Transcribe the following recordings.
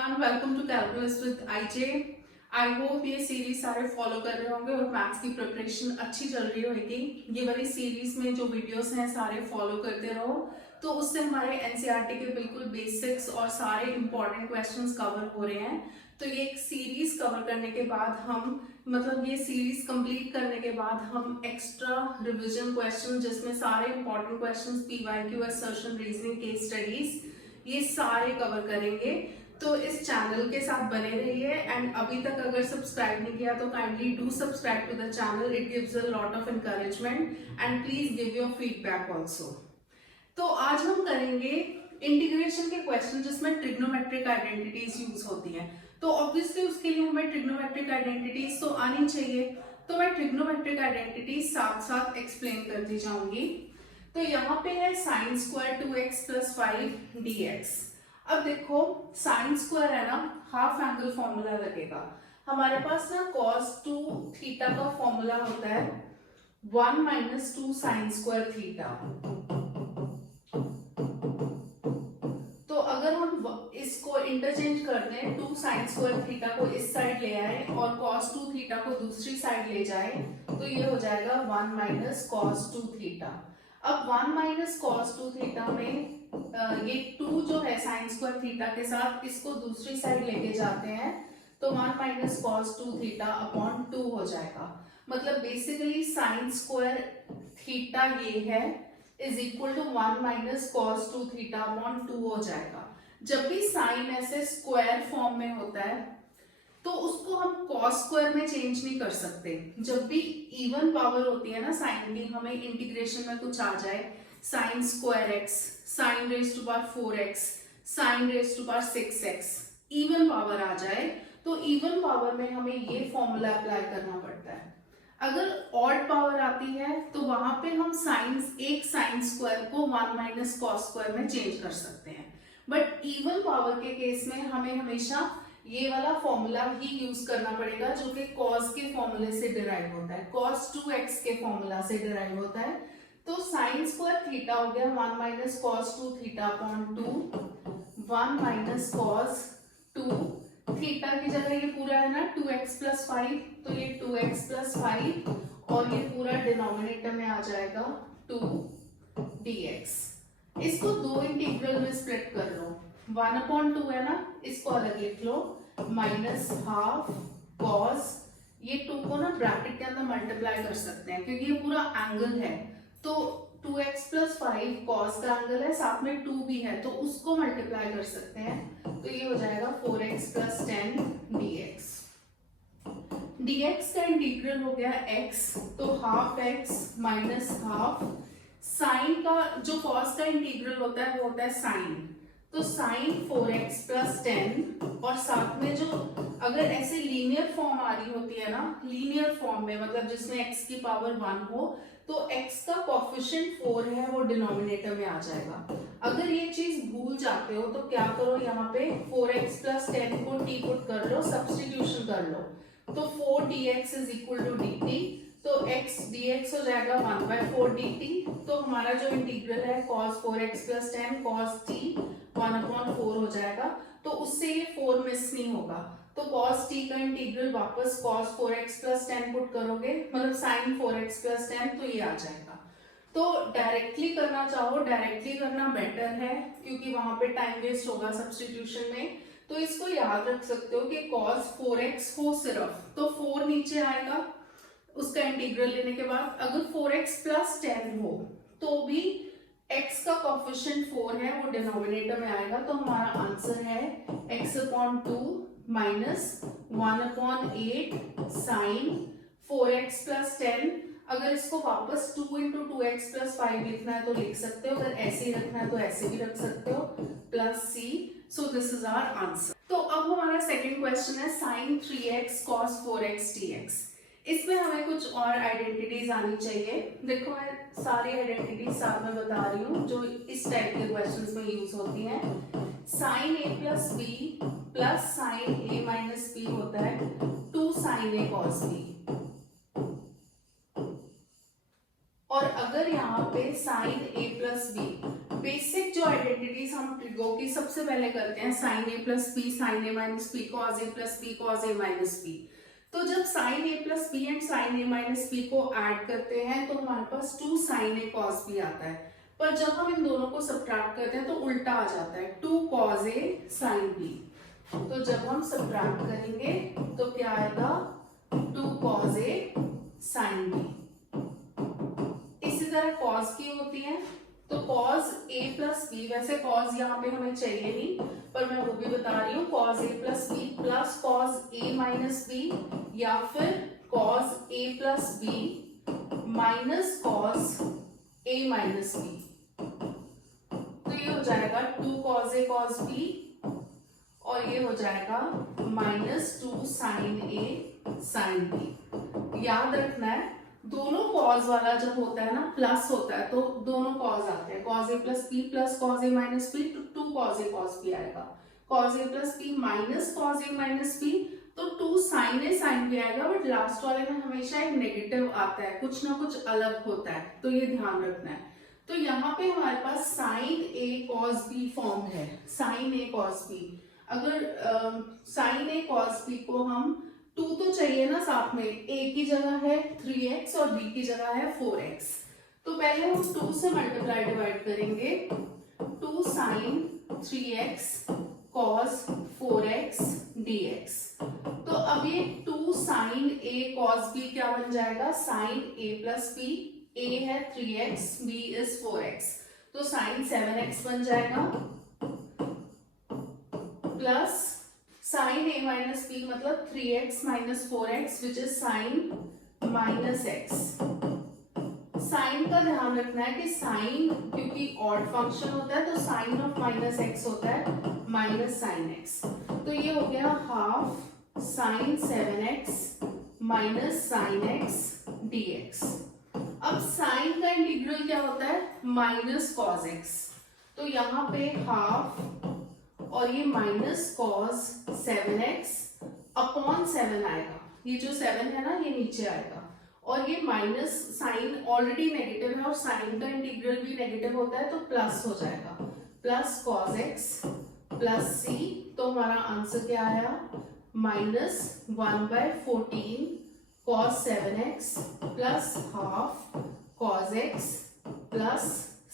Everyone, welcome to calculus with IJ. I hope ये series सारे follow कर रहे होंगे और मैथ्स की प्रिपरेशन अच्छी चल रही होगी। ये वाली सीरीज में जो वीडियोस हैं सारे फॉलो करते रहो, तो उससे हमारे एनसीईआरटी के बिल्कुल बेसिक्स और सारे इंपॉर्टेंट क्वेश्चंस कवर हो रहे हैं। तो ये एक सीरीज कवर करने के बाद हम ये सीरीज कंप्लीट करने के बाद हम एक्स्ट्रा रिवीजन क्वेश्चन जिसमें सारे important questions PYQ, assertion, reasoning, case studies ये सारे कवर करेंगे। तो इस चैनल के साथ बने रहिए एंड अभी तक अगर सब्सक्राइब नहीं किया तो kindly do subscribe to the channel. It gives a lot of encouragement and please give your feedback also. तो आज हम करेंगे इंटीग्रेशन के क्वेश्चन जिसमें ट्रिग्नोमेट्रिक आइडेंटिटीज यूज होती हैं। तो ऑब्वियसली उसके लिए हमें ट्रिग्नोमेट्रिक आइडेंटिटीज तो आनी चाहिए, तो मैं ट्रिग्नोमेट्रिक आइडेंटिटीज साथ साथ एक्सप्लेन करती जाऊंगी। तो यहाँ पे है साइन स्क्वायर 2x + 5 dx। अब देखो साइन स्क्वायर है ना, हाफ एंगल फॉर्मूला लगेगा हमारे पास ना। cos 2 थीटा का फॉर्मूला होता है 1 - 2 sin स्क्वायर थीटा। तो अगर हम इसको इंटरचेंज कर दें, 2 sin स्क्वायर थीटा को इस साइड ले आए और cos 2 थीटा को दूसरी साइड ले जाए, तो ये हो जाएगा 1 - cos 2 थीटा। अब 1 - cos 2 थीटा में ये 2 जो है साइन स्क्वायर थीटा के साथ इसको दूसरी साइड लेके जाते हैं, तो 1 - cos 2 थीटा अपॉन 2 हो जाएगा। मतलब बेसिकली साइन स्क्वायर थीटा ये है is equal to 1 - cos 2 theta upon 2 हो जाएगा। जब भी साइन ऐसे स्क्वायर फॉर्म में होता है तो उसको हम cos स्क्वायर में चेंज नहीं कर सकते। जब भी इवन पावर होती है ना साइन की, हमें इंटीग्रेशन में कुछ आ जाए, sine square x, sine raise to power 4x, sine raise to power 6x, even power आ जाए, तो इवन पावर में हमें ये फॉर्मूला अप्लाई करना पड़ता है। अगर ऑड पावर आती है तो वहां पे हम एक साइन स्क्वायर को 1 - cos स्क्वायर में चेंज कर सकते हैं, बट इवन पावर के केस में हमें हमेशा ये वाला फॉर्मूला ही यूज करना पड़ेगा जो कि cos के फॉर्मूले से डिराइव होता है, cos 2x के फॉर्मूला से डिराइव होता है। तो साइन स्क्वायर थीटा हो गया 1 - cos 2 theta upon 2, 1 - cos 2 theta की जगह ये पूरा है ना 2x + 5, तो ये 2x + 5 और ये पूरा डिनोमिनेटर में आ जाएगा 2 dx। इसको दो इंटीग्रल में स्प्लिट कर लो, 1/2 है ना, इसको अलग लिख लो, -½ cos, ये 2 को ना ब्रैकेट के अंदर मल्टीप्लाई कर सकते हैं क्योंकि ये पूरा एंगल है। तो 2x + 5 cos का एंगल है, साथ में 2 भी है, तो उसको मल्टीप्लाई कर सकते हैं, तो ये हो जाएगा 4x + 10 dx। dx का इंटीग्रल हो गया x, तो ½ -½ साइन का जो cos का इंटीग्रल होता है वो होता है साइन, तो साइन 4x + 10 और साथ में जो अगर ऐसे लीनियर फॉर्म आ रही होती है ना, लीनियर फॉर्म में मतलब जिसमें x की पावर 1 हो, तो x का कोफिशिएंट 4 है वो डिनोमिनेटर में आ जाएगा। अगर ये चीज भूल जाते हो तो क्या करो, यहाँ पे 4x + 10 को t पुट कर लो, सब्स्टिट्यूशन कर लो, तो 4 dx = dt, तो x dx हो जाएगा 1/4 dt। तो हमारा जो इंटीग्रल है cos 4x + 10 cos t 1/4 हो जाएगा, तो उससे ये 4 मिस नहीं होगा। तो cos t का इंटीग्रल वापस cos 4x + 10 पुट करोगे, मतलब sin 4x + 10, तो ये आ जाएगा। तो डायरेक्टली करना चाहो डायरेक्टली करना बेटर है क्योंकि वहां पे टाइम वेस्ट होगा सब्स्टिट्यूशन में। तो इसको याद रख सकते हो कि cos 4x हो सिर्फ, तो 4 नीचे आएगा उसका इंटीग्रल लेने के बाद। अगर 4x + 10 हो तो भी x का कोफिशिएंट 4 है वो डिनोमिनेटर में आएगा, तो हमारा आंसर है x/2 - 1/8 sin 4x + 10। अगर इसको वापस 2 × 2x + 5 लिखना है तो लिख सकते हो, अगर ऐसे ही रखना है तो ऐसे भी रख सकते हो, +c। So this is our answer. तो अब हमारा सेकंड क्वेश्चन है sin 3x cos 4x dx। इसमें हमें कुछ और आइडेंटिटीज आनी चाहिए। देखो मैं सारी आइडेंटिटीज साथ में बता रही हूँ जो इस टाइप के क्वेश्चंस में यूज होती हैं। sin a + b + sin a - b होता है 2 sin a cos b। और अगर यहाँ पे sin a + b, बेसिक जो आइडेंटिटीज हम ट्रिगो की सबसे पहले करते हैं sine A plus B sine A minus B cos A plus B cos A minus B. तो जब sine A plus B and sine A minus B को ऐड करते हैं तो हमारे पास 2 साइन ए कॉस बी आता है, पर जब हम इन दोनों को सब्ट्रैक्ट करते हैं तो उल्टा आ जाता है 2 कॉज ए साइन बी। तो जब हम सब्ट्रैक्ट करेंगे तो क्या आएगा 2 कॉज ए साइन बी। इसी तरह कॉस की होती है, तो कॉस ए प्लस बी, वैसे कॉस यहाँ पे हमें चाहिए नहीं पर मैं वो भी बता रही हूँ, cos A plus B plus cos A minus B या फिर cos A plus B minus cos A minus B. तो ये हो जाएगा 2 कॉस ए कॉस बी और ये हो जाएगा माइनस 2 साइन ए साइन बी। याद रखना है दोनों कॉज वाला जब होता है ना प्लस होता है तो दोनों कॉज आते हैं, cause A plus B plus cos A minus B तो 2 कॉज ए कॉस बी आएगा, cause A plus B minus cos A minus B तो 2 साइन ए साइन बी आएगा। बट लास्ट वाले में हमेशा एक नेगेटिव आता है, कुछ ना कुछ अलग होता है, तो ये ध्यान रखना है। तो यहाँ पे हमारे पास sign A cos B form है, साइन ए कॉस बी। अगर साइन ए कॉस बी को हम 2 तो चाहिए ना साथ में, a की जगह है 3x और b की जगह है 4x, तो पहले हम 2 से मल्टीप्लाई डिवाइड करेंगे 2 sign 3x cos 4x dx। तो अब ये 2 साइन a कॉस b क्या बन जाएगा sine a plus b, a है 3x b इज 4x तो साइन 7x बन जाएगा plus sine A minus B मतलब 3x minus 4x which is sine minus x। Sine का ध्यान रखना है कि साइन क्योंकि ऑड फंक्शन होता है तो साइन ऑफ माइनस x होता है माइनस साइन x। तो ये हो गया half sine 7x minus sine x dx। अब साइन का इंटीग्रल क्या होता है माइनस कॉस x, तो यहाँ पे हाफ और ये माइनस कॉस 7x अपॉन 7 आएगा, ये जो 7 है ना ये नीचे आएगा और ये माइनस साइन ऑलरेडी नेगेटिव है और साइन का इंटीग्रल भी नेगेटिव होता है तो प्लस हो जाएगा plus cos x plus c। तो हमारा आंसर क्या आया minus 1/14 cos 7x plus half cos x plus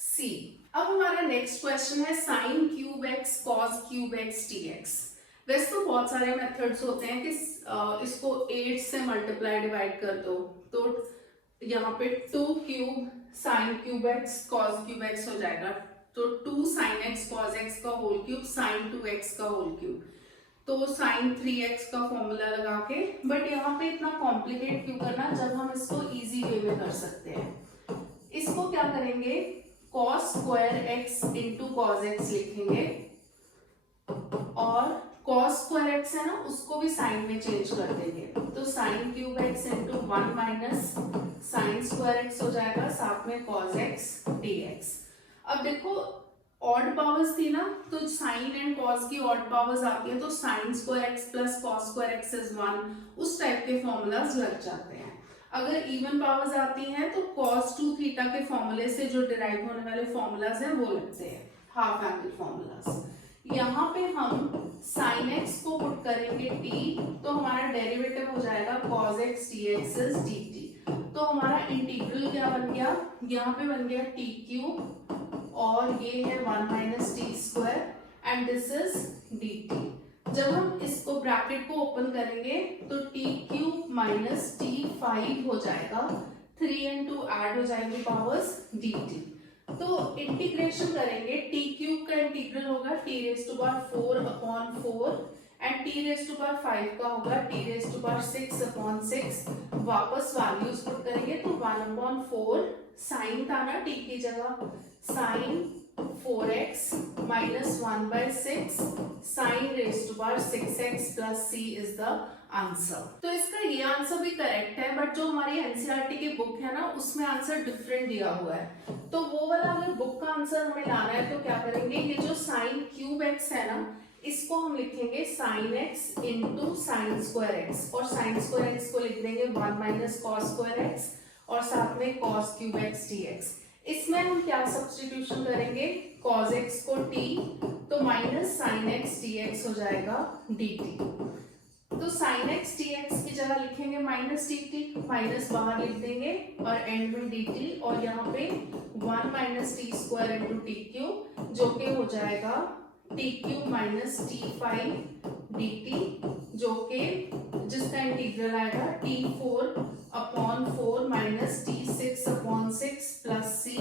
c। अब हमारा नेक्स्ट क्वेश्चन है sine cube x cos cube x dx। वैसे तो बहुत सारे मेथड्स होते हैं कि इसको 8 से मल्टीप्लाई डिवाइड कर दो तो यहाँ पे 2 cube sine cube x cos cube x हो जाएगा, तो 2 साइन एक्स कॉस एक्स का होल क्यूब साइन 2x का होल क्यूब, तो साइन 3x का फॉर्मूला लगा के। बट यहाँ पे इतना कॉम्प्लिकेट क्यों करना जब हम इसको इजी वे में कर सकते हैं। इसको क्या करेंगे cos square x into cos x लिखेंगे और cos स्क्वायर x है ना उसको भी साइन में चेंज कर देंगे, तो sine cube x into 1 minus sine square x हो जाएगा साथ में cos x dx। अब देखो ऑड पावर्स थी ना तो साइन एंड कॉस की ऑड पावर्स आती है तो sign square x plus cos square x is 1, उस टाइप के फॉर्मूलाज लग जाते हैं। अगर इवन पावर्स आती हैं तो cos 2 थीटा के फॉर्मूले से जो डिराइव होने वाले फॉर्मूलाज हैं वो लगते हैं हाफ एंगल फॉर्मूलाज। यहाँ पे हम sin x को पुट करेंगे t तो हमारा डेरिवेटिव हो जाएगा cos x dx is dt। तो हमारा इंटीग्रल क्या बन गया, यहाँ पे बन गया t क्यूब और ये है 1 minus T square and this is dt। जब हम इसको ब्रैकेट को ओपन करेंगे तो टी क्यूब माइनस टी 5 हो जाएगा, 3 and 2 ऐड हो जाएंगे पावर्स dt। तो इंटीग्रेशन करेंगे टी क्यूब का इंटीग्रल होगा t raise to power 4 upon 4 and t raise to power 5 का होगा t raise to power 6 upon 6। वापस वैल्यूज पुट करेंगे तो 1 अपॉन 4 साइन था ना t की जगह sign 4x minus 1/6 sin raised to power 6x plus c is the answer। तो इसका ये आंसर भी करेक्ट है बट जो हमारी एनसीईआरटी की बुक है ना उसमें आंसर डिफरेंट दिया हुआ है, तो वो वाला अगर बुक का आंसर हमें लाना है तो क्या करेंगे, ये जो साइन क्यूब एक्स है ना इसको हम लिखेंगे sign x into sine square x और साइन स्क्वायर एक्स को लिख देंगे 1 माइनस कॉस स्क्वायर एक्स और साथ में cos cube x D x. इसमें हम क्या सब्स्टिट्यूशन करेंगे, cos x को t तो minus sine x D x हो जाएगा डी टी। तो साइन एक्स डी एक्स की जगह लिखेंगे माइनस डी टी, माइनस बाहर लिख देंगे और एंड में डी टी, और यहाँ पे 1 minus T square into T cube, जो कि हो जाएगा T cube minus T 5 D T, जो कि जिसका इंटीग्रल आएगा टी 4/4 माइनस टी 6/6 प्लस सी।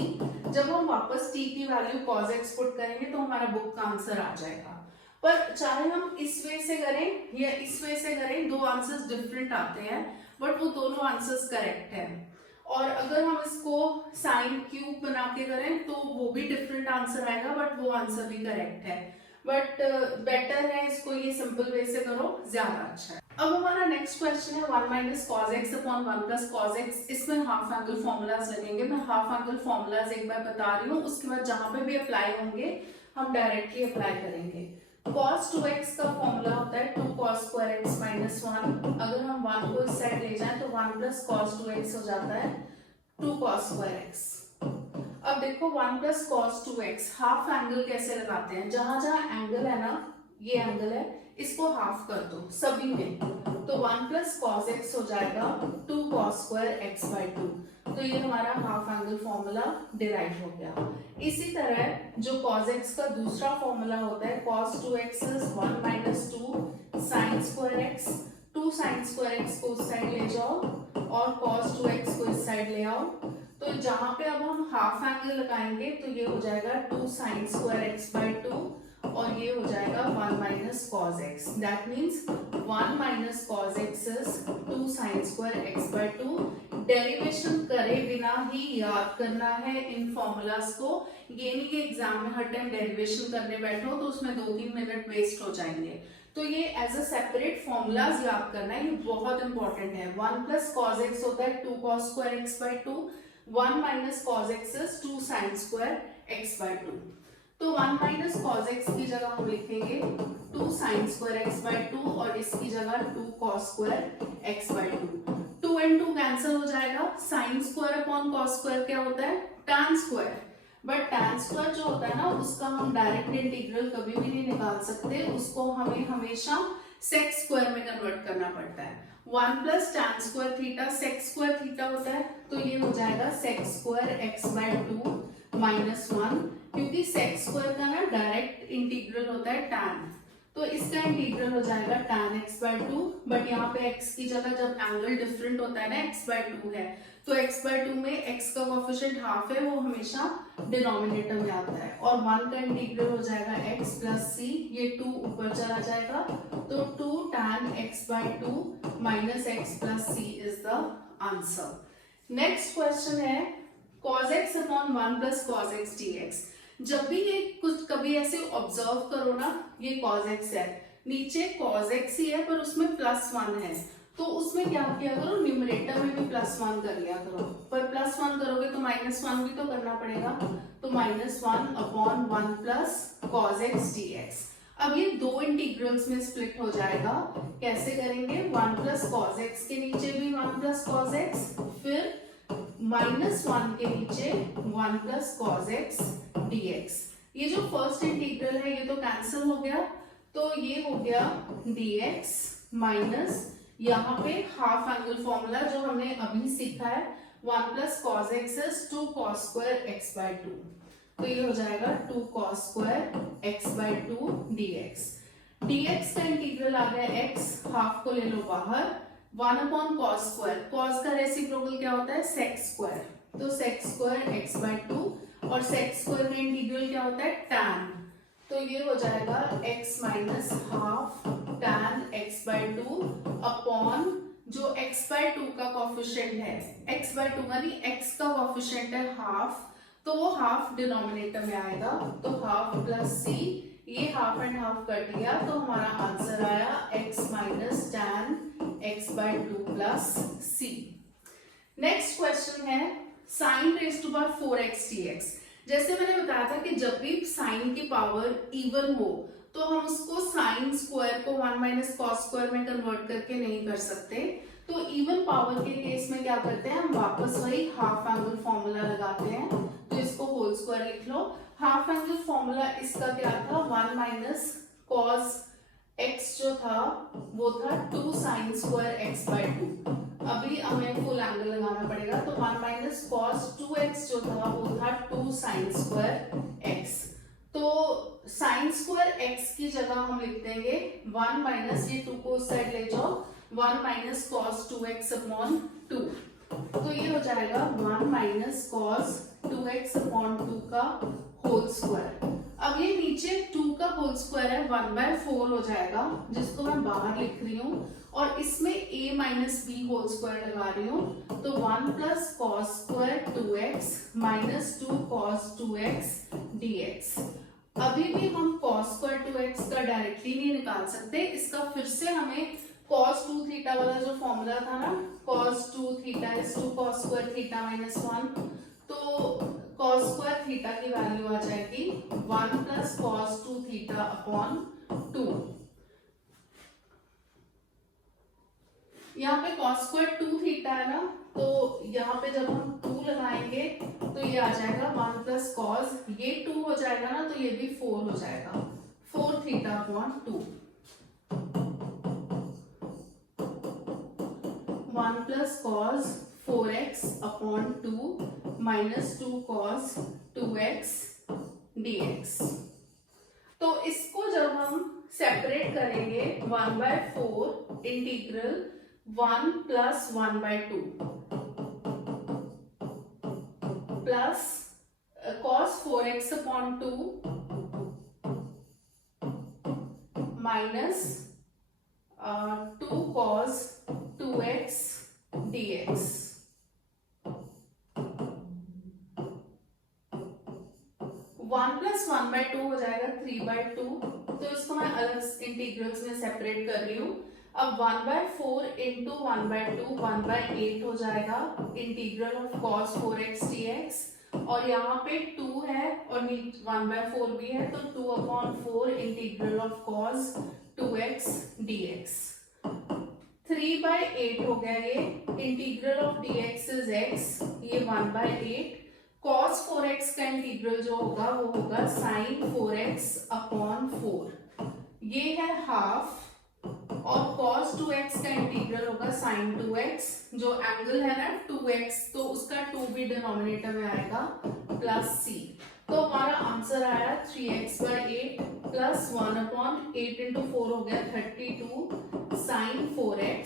जब हम वापस टी की वैल्यू कॉज एक्स पुट करेंगे तो हमारा बुक का आंसर आ जाएगा। पर चाहे हम इस वे से करें या इस वे से करें, दो आंसर्स डिफरेंट आते हैं, बट वो दोनों आंसर्स करेक्ट हैं। और अगर हम इसको साइन क्यूब बना के करें तो वो भी डिफरेंट आंसर आएगा, बट वो आंसर भी करेक्ट है। बट बेटर है इसको ये सिंपल वे से करो, ज्यादा अच्छा है। अब हमारा नेक्स्ट क्वेश्चन है 1 minus cos x upon 1 plus cos x. इसमें हाफ एंगल फॉर्मूलाज लगेंगे। मैं हाफ एंगल फॉर्मूलाज एक बार बता रही हूँ, उसके बाद जहां पे भी अप्लाई होंगे हम डायरेक्टली अप्लाई करेंगे। cos 2x का फॉर्मूला होता है 2 cos square x minus 1। अगर हम 1 को इस साइड ले जाएं तो 1 plus cos 2x हो जाता है 2 cos square x। अब देखो 1 plus cos 2x half angle कैसे लगाते हैं, जहां जहां एंगल है ना, ये एंगल है, इसको हाफ कर दो सभी में, तो 1 plus cos x हो जाएगा 2 cos square x by 2। तो ये हमारा हाफ एंगल फॉर्मूला डिराइव हो गया। इसी तरह जो cos x का दूसरा फॉर्मूला होता है cos 2x is 1 minus 2 sin square x। 2 sin square x को उस साइड ले जाओ और cos 2x को इस साइड ले आओ। तो जहां पे अब हम हाफ एंगल लगाएंगे तो ये हो जाएगा 2 sin square x by 2 और ये हो जाएगा 1 minus cos x। That means 1 minus cos x is 2 sin square x by 2। Derivation करे बिना ही याद करना है इन फॉर्मूलाज को। ये नहीं कि एग्जाम में हर टाइम डेरिवेशन करने बैठो तो उसमें 2-3 मिनट वेस्ट हो जाएंगे। तो ये एज अ सेपरेट फॉर्मूलाज याद करना है, ये बहुत इंपॉर्टेंट है। 1 plus cos x होता है 2 cos square x by 2। 1 minus cos x is 2 sin square x by 2। तो 1 minus cos x की जगह हम लिखेंगे 2 sin square x by 2 और इसकी जगह 2 cos square x by 2। 2 and 2 cancel हो जाएगा। sin square upon cos square क्या होता है, tan square। But tan square जो होता है ना, उसका हम डायरेक्ट इंटीग्रल कभी भी नहीं निकाल सकते, उसको हमें हमेशा sec square में कन्वर्ट करना पड़ता है। 1 plus tan square theta sec square theta होता है, तो ये हो जाएगा sec square x by 2 minus 1, क्योंकि sec square का ना डायरेक्ट इंटीग्रल होता है tan, तो इसका इंटीग्रल हो जाएगा tan x by 2। बट यहाँ पे x की जगह जब एंगल डिफरेंट होता है ना, x by 2 है, तो x by 2 में x का कोएफिशिएंट हाफ है, वो हमेशा डिनोमिनेटर में आता है। और 1 का इंटीग्रल हो जाएगा x प्लस c, ये 2 ऊपर चला जाएगा, तो 2 tan x by 2 minus x plus c is the answer। Next question है cos x upon 1 plus cos x dx। जब भी ये कुछ कभी ऐसे ऑब्जर्व करो ना, ये cos x है, नीचे cos x ही है पर उसमें +1 है, तो उसमें क्या किया करो, न्यूमरेटर में भी +1 कर लिया करो। पर +1 करोगे तो -1 भी तो करना पड़ेगा, तो -1 upon 1 plus cos x dx। अब ये दो इंटीग्रल्स में स्प्लिट हो जाएगा। कैसे करेंगे, 1 plus cos x के नीचे भी 1 plus cos x, फिर -1 के नीचे 1 plus cos x dx। ये जो फर्स्ट इंटीग्रल है ये तो कैंसिल हो गया, तो ये हो गया dx माइनस यहाँ पे हाफ एंगल फॉर्मूला जो हमने अभी सीखा है 1 plus cos x is 2 cos square x by 2, तो ये हो जाएगा 2 cos square x by 2 dx। dx का इंटीग्रल आ गया x, हाफ को ले लो बाहर, 1 upon cos square, cos का रेसिप्रोकल क्या होता है, sec square, तो sec square x by 2 और sec square का इंटीग्रल क्या होता है, tan, तो ये हो जाएगा x minus half tan x by 2 upon जो x by 2 का कोफिशिएंट है, x by 2 यानी x का कोफिशिएंट है हाफ, तो वो हाफ डिनोमिनेटर में आएगा, तो हाफ प्लस c, ये हाफ एंड हाफ कट गया, तो हमारा आंसर आया x minus tan x by 2 plus c। Next question है sin raised to power 4x dx। जैसे मैंने बताया था कि जब भी साइन की पावर इवन हो तो हम उसको साइन स्क्वायर को 1 माइनस कॉस स्क्वायर में कन्वर्ट करके नहीं कर सकते, तो इवन पावर के केस में क्या करते हैं, हम वापस वही हाफ एंगल फॉर्मूला लगाते हैं, तो इसको होल स्क्वायर लिख लो। हाफ एंगल फॉर्मूला इसका क्या था, 1 माइनस कॉस एक्स जो था वो था 2 साइन स्क्वायर एक्स बाय 2। अभी हमें फुल एंगल लगाना पड़ेगा, तो 1 माइनस कॉस 2x जो था वो था 2 साइन स्क्वायर एक्स। तो साइन स्क्वायर एक्स की जगह हम लिख देंगे 1 माइनस, ये 2 को उस साइड ले जाओ, 1 माइनस कॉस 2x अपॉन 2। तो ये हो जाएगा 1 माइनस कॉस 2x अपॉन 2 का होल स्क्वायर। अब ये नीचे 2 का होल स्क्वायर है, 1/4 हो जाएगा, जिसको मैं बाहर लिख रही हूँ, और इसमें a minus B whole square लगा रही हूँ, तो 1 plus cos square 2x minus 2 cos 2x dx। अभी भी हम कॉस स्क्वायर 2x का डायरेक्टली नहीं निकाल सकते, इसका फिर से हमें cos 2 थीटा वाला जो फॉर्मूला था ना, cos 2 theta is two cos square theta minus 1, तो cos स्क्वायर थीटा की वैल्यू आ जाएगी 1 प्लस cos 2 थीटा अपॉन 2। यहाँ पे cos स्क्वायर 2 थीटा है ना, तो यहाँ पे जब हम 2 लगाएंगे तो ये आ जाएगा 1 प्लस कॉस, ये 2 हो जाएगा ना, तो ये भी 4 हो जाएगा, 4 theta upon 2। 1 plus cos 4x upon 2 minus 2 cos 2x dx। तो इसको जब हम सेपरेट करेंगे 1/4 integral 1 plus 1/2 plus cos 4x upon 2 minus 2 cos 2x dx। 1 plus 1/2 हो जाएगा 3/2, तो इसको मैं अलग इंटीग्रल्स में सेपरेट कर रही हूँ। अब 1/4 इंटू 1/2 1/8 हो जाएगा integral of cos 4x dx, और यहाँ पे 2 है और 1/4 भी है, तो 2/4 integral of cos 2x dx। 3/8 हो गया, ये integral of dx is x, ये 1/8। cos 4x का इंटीग्रल जो होगा वो होगा sin 4x अपॉन 4, ये है हाफ, और cos 2x का इंटीग्रल होगा sin 2x, जो एंगल है ना 2x, तो उसका 2 भी डिनोमिनेटर में आएगा, प्लस c। तो हमारा आंसर आया 3x/8 प्लस 1/8 इंटू 4 हो गया 32 sin 4x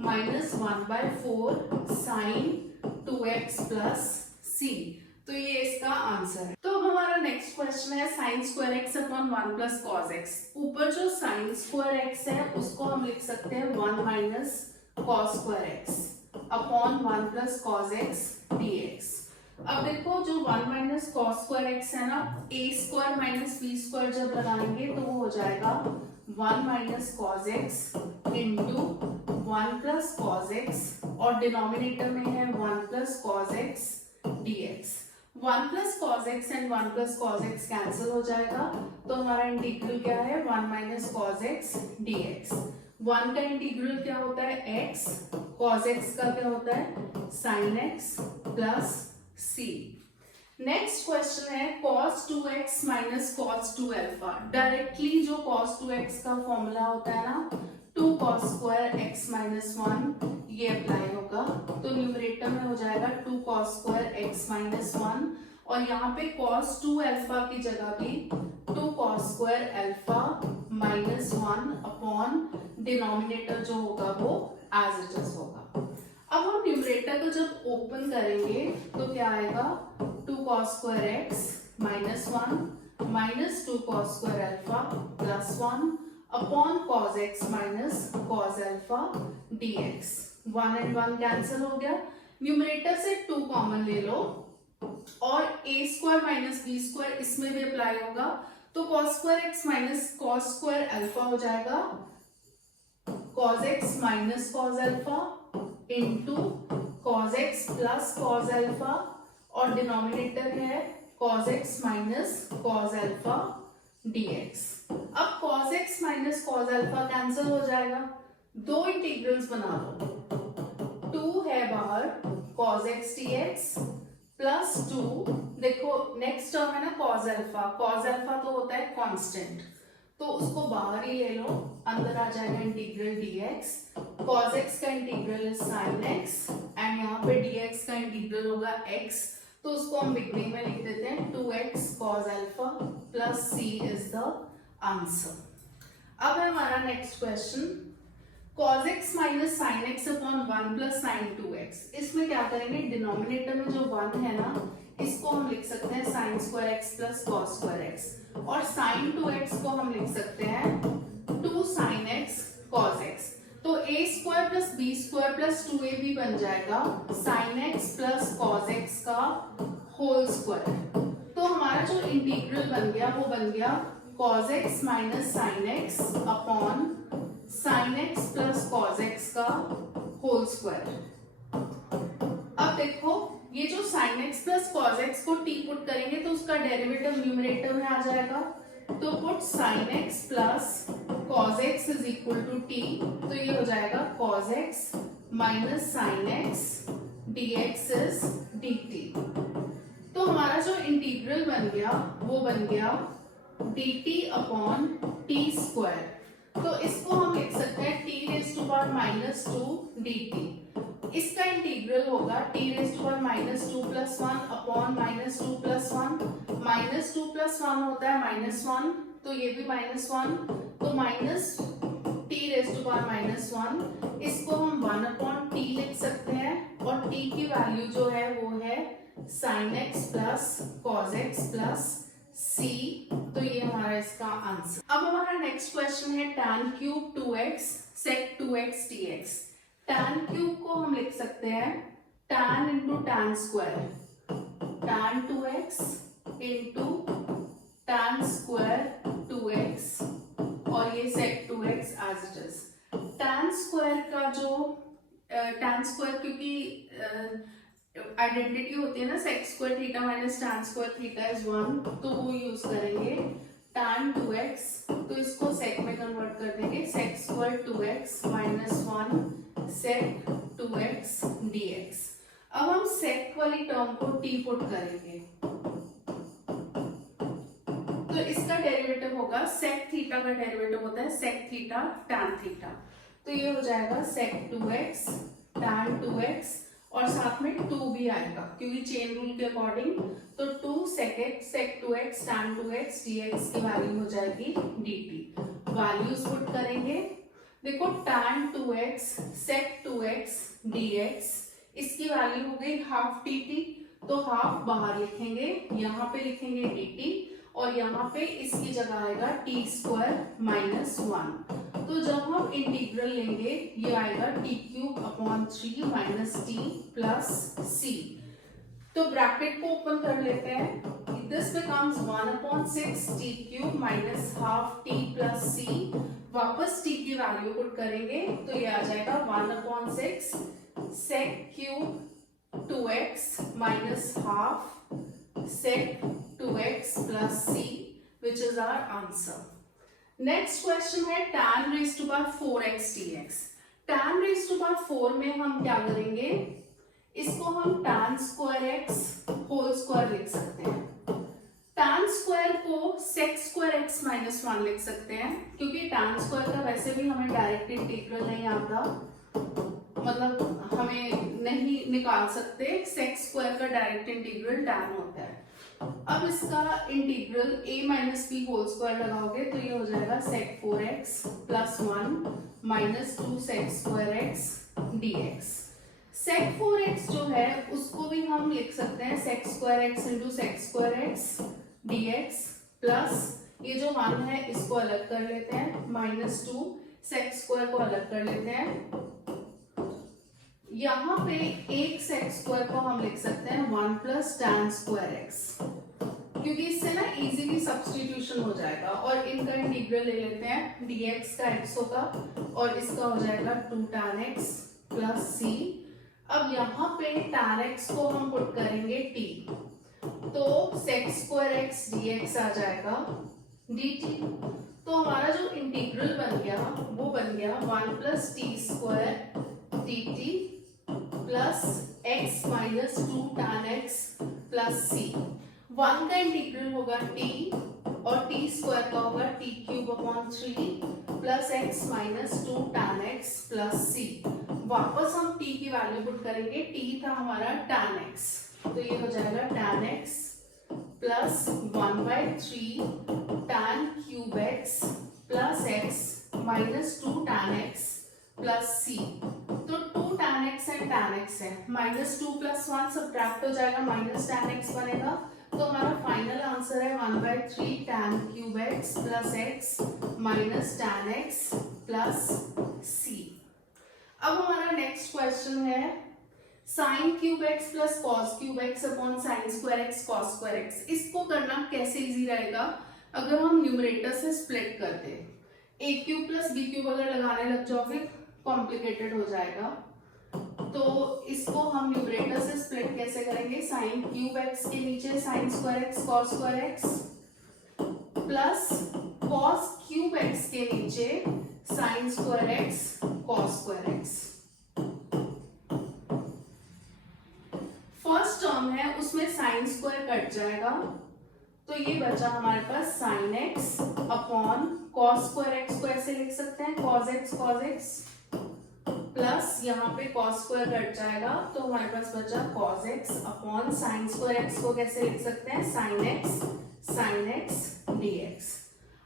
minus 1/4 sin 2x plus c। तो ये इसका आंसर है। तो हमारा नेक्स्ट क्वेश्चन है sin square x upon 1 plus cos x. ऊपर जो sin स्क्वायर एक्स है उसको हम लिख सकते हैं 1 minus cos square x upon 1 plus cos x dx। अब देखो जो 1 माइनस कॉस स्क्वायर एक्स है ना, a square minus b square जब लगाएंगे तो वो हो जाएगा 1 minus cos x into 1 plus cos x, और डिनोमिनेटर में है 1 plus cos x dx। 1 plus cos x and 1 plus cos x cancel हो जाएगा, तो हमारा इंटीग्रल क्या है 1 माइनस कॉस एक्स dx। 1 का इंटीग्रल क्या होता है x, कॉस एक्स का क्या होता है sign x plus c। Next question है cos 2x minus cos 2 alpha. Directly जो cos 2x का फॉर्मूला होता है ना 2 cos स्क्वायर x माइनस 1, ये अप्लाई होगा, तो न्यूमरेटर में हो जाएगा 2 cos स्क्वायर x माइनस 1, और यहाँ पे cos 2 अल्फा की जगह भी 2 cos square alpha minus 1 upon denominator जो होगा वो एज इट इज होगा। अब हम न्यूमरेटर को जब ओपन करेंगे तो क्या आएगा 2 cos square x minus 1 minus 2 cos square alpha plus 1 upon cos x minus cos alpha dx। 1 and 1 cancel हो गया, न्यूमरेटर से 2 कॉमन ले लो, और a square minus b square इसमें भी अप्लाई होगा, तो cos square x minus cos square alpha हो जाएगा cos x minus cos alpha into cos x plus cos alpha, और डिनोमिनेटर है cos x minus cos alpha dx। अब cos x minus cos alpha cancel हो जाएगा, दो integrals बना लो, 2 है बाहर cos x dx प्लस 2 देखो नेक्स्ट टर्म है ना कॉज अल्फा, कॉज अल्फा तो होता है कांस्टेंट, तो उसको बाहर ही ले लो, अंदर आ जाएगा इंटीग्रल dx, cos x का इंटीग्रल है sin x एंड यहाँ पे dx का इंटीग्रल होगा x, तो उसको हम बिगनिंग में लिख देते हैं 2x cos alpha plus c is the answer. अब है हमारा next question, cos x minus sine x upon 1 plus sign 2x। इसमें क्या करेंगे, डिनोमिनेटर में जो 1 है ना, इसको हम लिख सकते हैं sine square x plus cos square x, और साइन 2x को हम लिख सकते हैं 2 साइन एक्स कॉस एक्स। तो a square plus b square plus 2ab बन जाएगा sine x plus cos x का होल स्क्वायर। तो हमारा जो इंटीग्रल बन गया वो बन गया cos x minus sine x upon sine x plus cos x का होल स्क्वायर। अब देखो ये जो sin x plus cos x को t पुट करेंगे तो उसका डेरिवेटिव न्यूमरेटर में आ जाएगा, तो put sin x plus cos x is equal to t, तो ये हो जाएगा cos x minus sin x dx is dt। तो हमारा जो इंटीग्रल बन गया वो बन गया dt अपॉन t स्क्वायर, तो इसको हम लिख सकते हैं t raise to power minus 2 dt। इसका इंटीग्रल होगा t raise to power minus 2 plus 1 upon minus 2 plus 1, minus 2 plus 1 होता है माइनस 1, तो ये भी माइनस 1, तो minus t raise to power minus 1, इसको हम 1 अपॉन t लिख सकते हैं, और t की वैल्यू जो है वो है sin x plus cos x plus c, तो ये हमारा इसका आंसर। अब हमारा नेक्स्ट क्वेश्चन है tan cube 2x sec 2x dx। tan cube को हम लिख सकते हैं tan into tan square, tan 2x into tan square 2x, और ये sec 2x as it is. tan square का जो tan स्क्वायर क्योंकि आइडेंटिटी होती है ना sec square theta minus tan square theta is 1, तो वो यूज करेंगे tan 2x, तो इसको sec में कन्वर्ट कर देंगे sec square 2x minus 1 sec 2x dx। अब हम sec वाली टर्म को t पुट करेंगे, तो इसका डेरिवेटिव होगा sec थीटा का डेरिवेटिव होता है sec थीटा tan थीटा, तो ये हो जाएगा sec 2x tan 2x, और साथ में 2 भी आएगा क्योंकि चेन रूल के अकॉर्डिंग, तो 2 sec 2x tan 2x dx की वैल्यू हो जाएगी dt। वैल्यूज पुट करेंगे, देखो tan 2x sec 2x dx, इसकी वैल्यू हो गई हाफ dt, तो हाफ बाहर लिखेंगे, यहाँ पे लिखेंगे dt, और यहाँ पे इसकी जगह आएगा t स्क्वायर माइनस 1। तो जब हम इंटीग्रल लेंगे ये आएगा t cube upon 3 minus t plus c, तो ब्रैकेट को ओपन कर लेते हैं, this becomes 1 upon 6 t cube minus half t plus c, वापस t की वैल्यू पुट करेंगे तो ये आ जाएगा 1 upon 6 sec cube 2x minus half sec 2x plus c, which is our answer. Next question है tan raised to power 4x dx। tan raised to power 4 में हम क्या करेंगे, इसको हम tan square x whole square लिख सकते हैं। tan square को sec square x minus 1 लिख सकते हैं, क्योंकि tan square का वैसे भी हमें डायरेक्ट इंटीग्रल नहीं आता, मतलब हमें नहीं निकाल सकते, sec square का डायरेक्ट इंटीग्रल tan होता है। अब इसका integral a minus B whole square लगाओगे तो ये हो जाएगा sec 4x plus 1 minus 2 sec square x dx। sec 4x जो है उसको भी हम लिख सकते हैं sec square x into sec square x dx, plus ये जो 1 है इसको अलग कर लेते हैं, माइनस 2 sec स्क्वायर को अलग कर लेते हैं, यहाँ पे एक sec स्क्वायर को हम लिख सकते हैं 1 प्लस tan स्क्वायर x, क्योंकि इससे ना इजीली सब्स्टिट्यूशन हो जाएगा, और इनका इंटीग्रल ले लेते हैं dx का x होगा और इसका हो जाएगा 2 tan x प्लस c। अब यहाँ पे tan x को हम पुट करेंगे t, तो sec स्क्वायर x dx आ जाएगा dt। तो हमारा जो इंटीग्रल बन गया वो बन गया 1 plus t square dt plus x minus 2 tan x plus c। 1 का इंटीग्रल होगा t और t स्क्वायर का होगा t cube upon 3 plus x minus 2 tan x plus c। वापस हम t की वैल्यू पुट करेंगे, t था हमारा tan x, तो ये हो जाएगा tan x plus 1/3 tan cube x plus x minus 2 tan x plus c। तो 2 tan x and tan x है, माइनस 2 प्लस 1 सब्ट्रैक्ट हो जाएगा, माइनस tan x बनेगा। तो हमारा फाइनल आंसर है 1/3 tan cube x plus x minus tan x plus c। अब हमारा नेक्स्ट क्वेश्चन है sine cube x plus cos cube x upon sine square x cos square x। इसको करना कैसे इजी रहेगा, अगर हम न्यूमरेटर से स्प्लिट कर दे, a cube plus b cube अगर लगाने लग जाओ फिर कॉम्प्लिकेटेड हो जाएगा। तो इसको हम न्यूमरेटर से स्प्लिट कैसे करेंगे, साइन क्यूब x के नीचे sign square x cos square x plus cos cube x के नीचे sign square x cos square x। First term है उसमें साइन स्क्वायर कट जाएगा, तो ये बचा हमारे पास sine x upon cos square x को ऐसे लिख सकते हैं cos x प्लस यहाँ पे cos स्क्वायर कट जाएगा, तो हमारे पास बचा cos x upon sine square x को कैसे लिख सकते हैं sin x dx।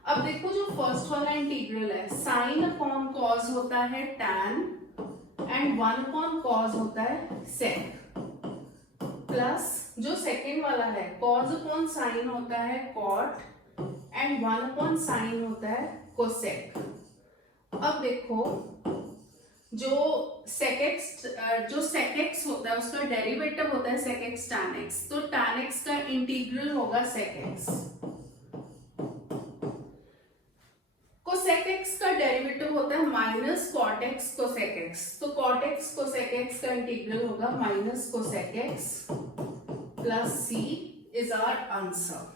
अब देखो जो फर्स्ट वाला इंटीग्रल है, साइन अपॉन कॉस होता है tan एंड 1 अपॉन कॉस होता है sec, प्लस जो सेकेंड वाला है cos अपॉन साइन होता है cot एंड 1 अपॉन साइन होता है cosec। अब देखो जो sec x होता है उसका डेरिवेटिव होता है sec x tan x, तो tan x का इंटीग्रल होगा sec x, cosec x का डेरिवेटिव होता है minus cot x cosec x, तो cot x cosec x का इंटीग्रल होगा minus cosec x plus c is our answer.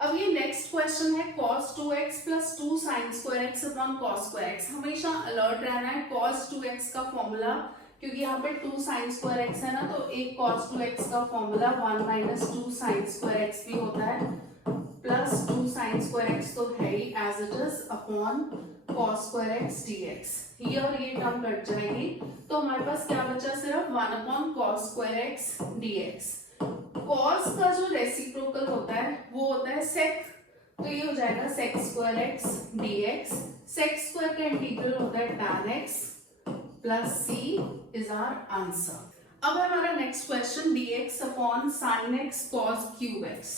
अब ये नेक्स्ट क्वेश्चन है cos 2x plus 2 sin square x upon cos square x। हमेशा alert रहना है, cos 2x का फॉर्मूला, क्योंकि यहाँ पे 2 sin स्क्वायर x है ना, तो एक cos 2x का formula 1 minus 2 sin square x भी होता है, प्लस 2 sin स्क्वायर x तो है ही as it is upon cos square x dx। ये और ये टर्म कट जाएगी, तो हमारे पास क्या बचा, सिर्फ 1 upon cos square x dx। cos का जो रेसिप्रोकल होता है वो होता है sec, तो ये हो जाएगा sec square x dx। sec square का इंटीग्रल होता है tan x plus c is our answer. अब है हमारा next question dx upon sin x cos cube x।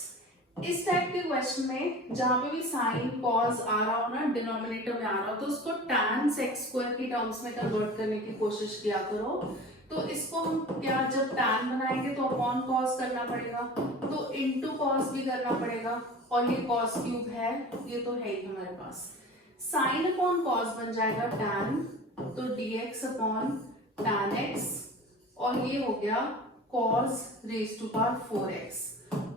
इस टाइप के क्वेश्चन में जहां पे भी साइन कॉस आ रहा हो ना, डिनोमिनेटर में आ रहा हो, तो उसको tan sec स्क्वायर की टर्म्स में कन्वर्ट करने की कोशिश किया करो। तो इसको हम क्या, जब tan बनाएंगे तो अपॉन cos करना पड़ेगा, तो इनटू cos भी करना पड़ेगा, और ये cos क्यूब है, ये तो है ही हमारे पास। sin अपॉन cos बन जाएगा tan, तो dx अपॉन tan x, और ये हो गया cos raise to power 4x।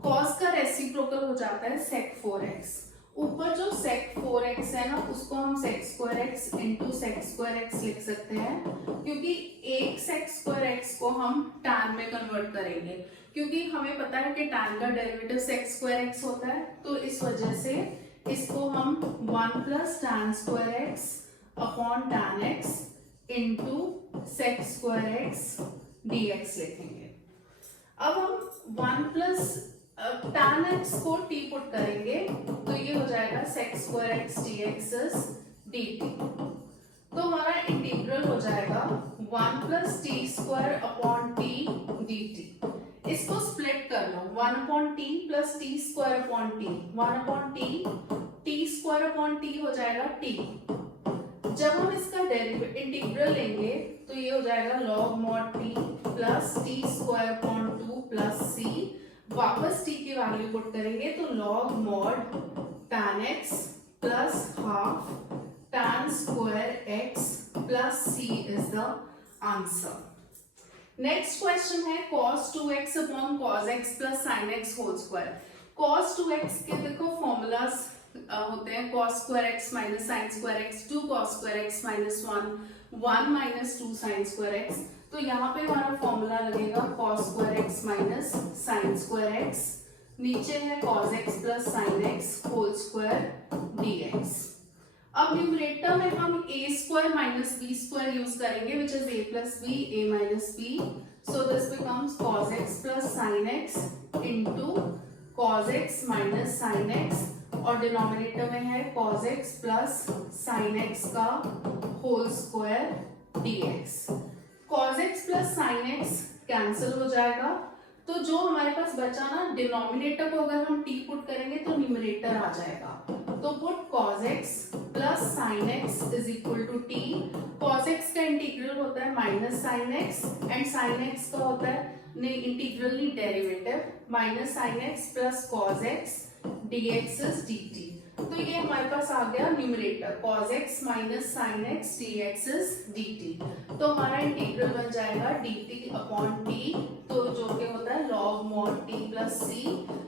cos का रेसिप्रोकल हो जाता है sec 4x। ऊपर जो sec 4x है ना, उसको हम sec square x into sec square x लिख सकते हैं, क्योंकि एक sec स्क्वायर x को हम tan में कन्वर्ट करेंगे, क्योंकि हमें पता है कि tan का डेरिवेटिव sec स्क्वायर x होता है, तो इस वजह से इसको हम 1 plus tan square x upon tan x into sec square x dx लिखेंगे। अब हम 1 प्लस tan x को t पुट करेंगे, तो ये हो जाएगा sec square x dx dt। तो हमारा इंटीग्रल हो जाएगा 1 plus t square upon t dt। इसको स्प्लिट कर लो, 1 upon t plus t square upon t, 1 upon t square upon t हो जाएगा t। जब हम इसका इंटीग्रल लेंगे तो ये हो जाएगा log mod t plus t square upon 2 plus c। वापस t की वैल्यू पुट करेंगे तो log mod tan x plus half tan square x plus c is the answer. Next question है cos 2x upon cos x plus sin x whole square. cos 2x के देखो formulas होते हैं cos square x minus sin square x, 2 cos square x minus 1 minus 2 sin square x। तो यहाँ पे हमारा formula लगेगा cos square x minus sine square x, नीचे है cos x plus sine x whole square dx। अब numerator में हम a square minus b square use करेंगे which is a plus b a minus b, so this becomes cos x plus sine x into cos x minus sine x, और denominator में है cos x plus sine x का whole square dx। cos x plus sine x cancel हो जाएगा, तो जो हमारे पास बचा ना, डिनोमिनेटर को अगर हम t पुट करेंगे तो न्यूमरेटर आ जाएगा, तो put cos x plus sine x is equal to t। cos x का इंटीग्रल होता है minus sine x, and sine x का होता है नहीं इंटीग्रल नहीं derivative, minus sine x plus cos x dx is dt। तो ये हमारे पास आ गया numerator cos x minus sine x dx is dt। तो हमारा इंटीग्रल बन जाएगा dt अपॉन t, तो जो कि होता है log mod t plus c।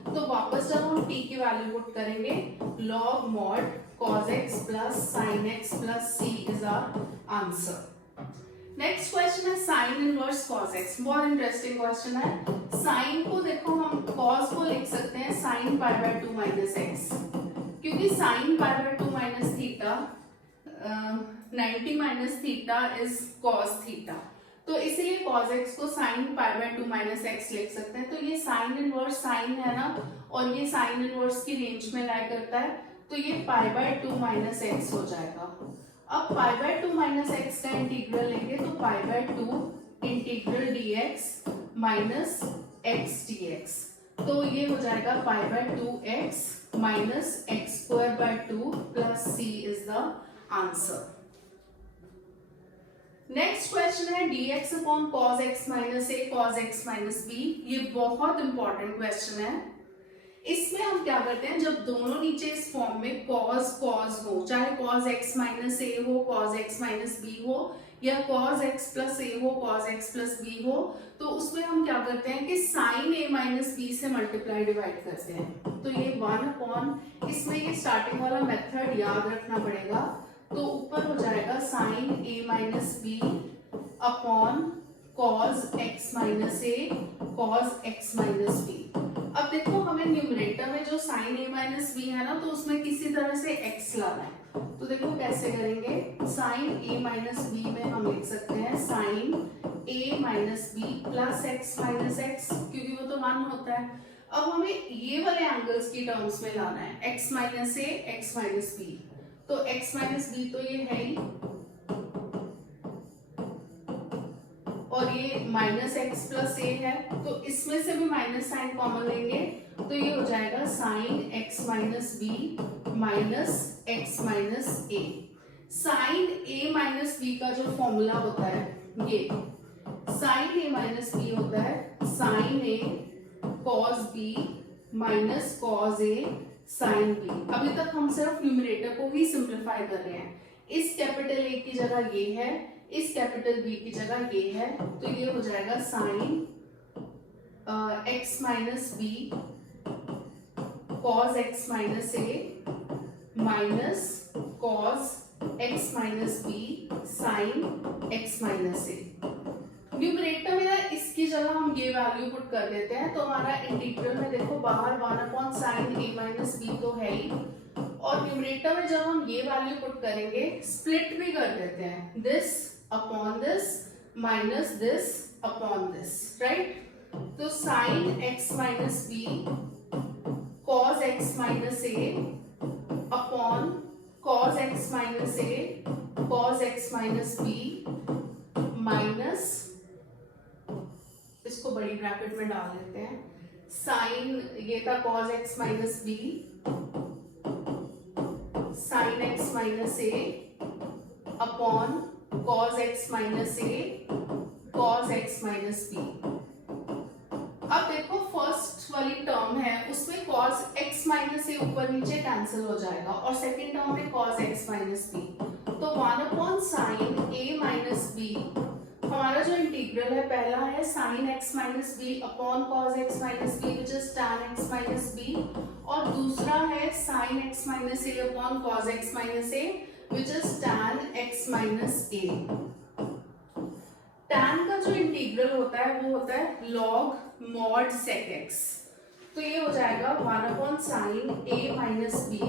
तो वापस जब हम t की वैल्यू पुट करेंगे log mod cos x plus sine x plus c is our answer. Next question है साइन इनवर्स cos x, बहुत इंटरेस्टिंग क्वेश्चन है। साइन को देखो हम cos को लिख सकते हैं sine pi by 2 minus x, क्योंकि sine pi by 2 minus theta 90 minus theta is cos theta, तो इसीलिए cos x को sign pi by 2 minus x लिख सकते हैं। तो ये साइन इनवर्स साइन है ना, और ये साइन इनवर्स की रेंज में लाई करता है, तो ये पाई बाय 2 माइनस एक्स हो जाएगा। अब पाई बाय 2 माइनस एक्स का इंटीग्रल लेंगे तो पाई by 2 integral dx minus x dx, तो ये हो जाएगा pi by 2x minus x square by 2 plus c is the answer. Next question है dx upon cos x minus a cos x minus b। ये बहुत important question है। इसमें हम क्या करते हैं, जब दोनों नीचे इस फॉर्म में cos cos हो, चाहे cos x माइनस a हो, cos x माइनस b हो, या cos x प्लस a हो, cos x प्लस b हो, तो उसमें हम क्या करते हैं कि sin a माइनस b से मल्टीप्लाई डिवाइड करते हैं। तो ये 1 अपॉन, इसमें ये स्टार्टिंग वाला मेथड याद रखना पड़ेगा, तो ऊपर हो जाएगा sin a minus b upon cos x minus a cos x minus b। अब देखो हमें न्यूमरेटर में जो sin a माइनस b है ना, तो उसमें किसी तरह से x लाना है, तो देखो कैसे करेंगे। sin a माइनस b में हम लिख सकते हैं sin a minus b plus x minus x, क्योंकि वो तो 1 होता है। अब हमें ये वाले एंगल्स की टर्म्स में लाना है, x minus a x minus b, तो x माइनस b तो ये है ही, और ये माइनस एक्स प्लस ए है, तो इसमें से भी माइनस साइन कॉमन लेंगे, तो ये हो जाएगा sine x minus B minus x minus A. Sine A minus B का जो फॉर्मूला होता है, ये साइन ए माइनस बी होता है sign A cos B minus cos A sine B. अभी तक हम सिर्फ न्यूमरेटर को ही सिंप्लीफाई कर रहे हैं। इस कैपिटल ए की जगह ये है, इस कैपिटल बी की जगह ये है, तो ये हो जाएगा sine x minus B cos x minus A minus cos x minus B sine x minus A. Numerator में ना इसकी जगह हम ये वैल्यू पुट कर देते हैं, तो हमारा इंटीग्रल में देखो बाहर 1 साइन ए माइनस बी तो है ही, और न्यूमरेटर में जब हम ये वैल्यू पुट करेंगे स्प्लिट भी कर देते हैं, this upon this minus this upon this, right. तो sine x minus B cos x minus A upon cos x minus A cos x minus B minus, इसको बड़ी ब्रैकेट में डाल देते हैं, साइन ये था cos x minus B sine x minus A upon cos x minus A cos x minus B. अब देखो फर्स्ट वाली टर्म है उसमें cos x माइनस ए ऊपर नीचे कैंसिल हो जाएगा, और सेकंड टर्म में cos x माइनस बी, तो 1 साइन a माइनस बी। हमारा जो इंटीग्रल है पहला है sine x minus b upon cos x minus b which is tan x minus b, और दूसरा है sine x minus A upon cos x minus a which is tan x minus a। tan का जो integral होता है वो होता है log mod sec x। तो ये हो जाएगा 1 upon sine a minus b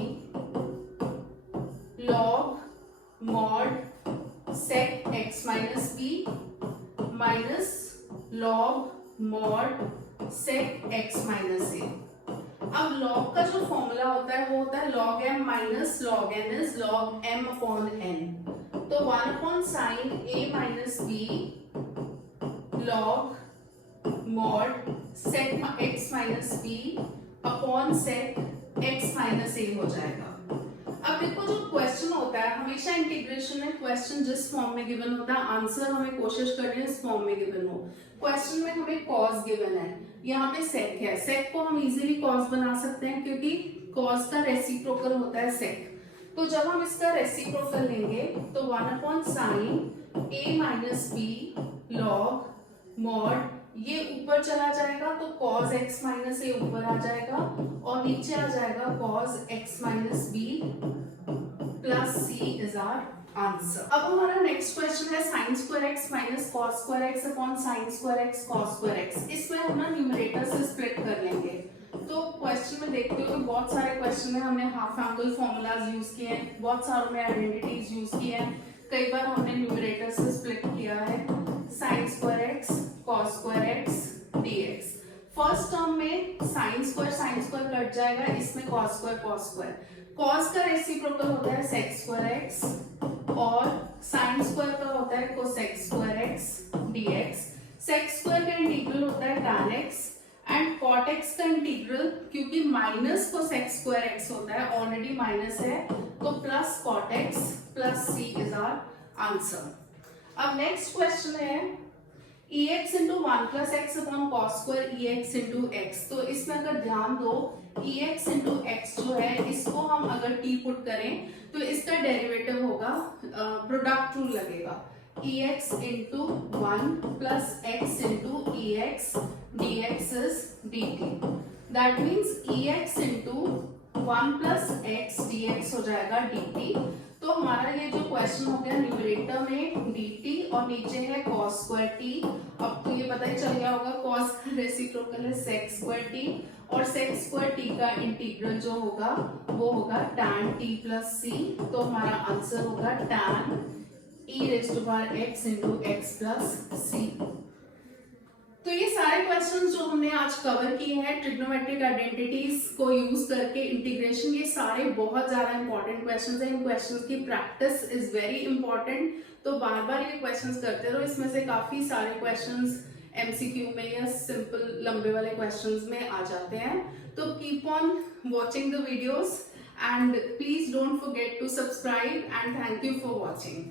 log mod sec x minus B minus log mod sec x minus a। अब log का जो फॉर्मूला होता है वो होता है log m minus log n is log m upon n। तो 1 upon sine a minus b log mod sec x minus b upon sec x minus a हो जाएगा। अब देखो जो क्वेश्चन होता है हमेशा इंटीग्रेशन में क्वेश्चन जिस फॉर्म में गिवन होता है आंसर हमें कोशिश करनी है इस फॉर्म में गिवन हो। क्वेश्चन में हमें कॉस गिवन है, यहाँ पे सेक है, सेक को हम इजीली कॉस बना सकते हैं क्योंकि कॉस का रेसिप्रोकल होता है सेक। तो जब हम इसका रेसिप्रोकल लेंगे तो 1 upon sine a minus b log mod ये ऊपर चला जाएगा तो cos x माइनस ए ऊपर आ जाएगा और नीचे आ जाएगा cos x minus b plus c is our answer. अब हमारा नेक्स्ट क्वेश्चन है sine square x minus cos square x upon sine square x cos square x. इसमें हम ना न्यूमरेटर से स्प्लिट कर लेंगे। तो क्वेश्चन में देखते हो कि बहुत सारे क्वेश्चन में हमने हाफ एंगल फॉर्मूलाज यूज किए हैं, बहुत सारों में आइडेंटिटीज यूज की हैं, कई बार हमने न्यूमरेटर से स्प्लिट किया है sine square x cos square x dx। First term में साइन स्क्वायर कट जाएगा, इसमें कॉस स्क्वायर कॉस का रेसिप्रोकल होता है सेक स्क्वायर एक्स और साइन स्क्वायर का होता है cosec square x dx। Sec square का इंटीग्रल होता है tan x and cot x का इंटीग्रल क्योंकि माइनस कोसेक स्क्वायर एक्स होता है ऑलरेडी माइनस है तो plus cot x plus c is our answer. अब नेक्स्ट क्वेश्चन है ex into 1 plus x upon cos square ex into x. तो इसमें अगर ध्यान दो ex इंटू एक्स जो है इसको हम अगर t पुट करें तो इसका डेरिवेटिव होगा प्रोडक्ट रूल लगेगा ex into 1 plus x into ex dx is dt। That means ex into 1 plus x dx हो जाएगा dt। तो हमारा ये जो क्वेश्चन हो गया न्यूमरेटर में dt और नीचे है cos स्क्वायर t। अब तो ये पता ही चल गया होगा cos का रेसिप्रोकल है sec स्क्वायर t और sec स्क्वायर t का इंटीग्रल जो होगा वो होगा tan t प्लस c। तो हमारा आंसर होगा tan e raise to power x into x plus c। तो ये सारे क्वेश्चंस जो हमने आज कवर किए हैं ट्रिग्नोमेट्रिक आइडेंटिटीज को यूज करके इंटीग्रेशन, ये सारे बहुत ज्यादा इंपॉर्टेंट क्वेश्चंस हैं। इन क्वेश्चंस की प्रैक्टिस इज वेरी इंपॉर्टेंट। तो बार बार ये क्वेश्चंस करते रहो। इसमें से काफी सारे क्वेश्चंस एमसीक्यू में या सिंपल लंबे वाले क्वेश्चंस में आ जाते हैं। तो keep on watching the videos and please don't forget to subscribe and thank you for watching.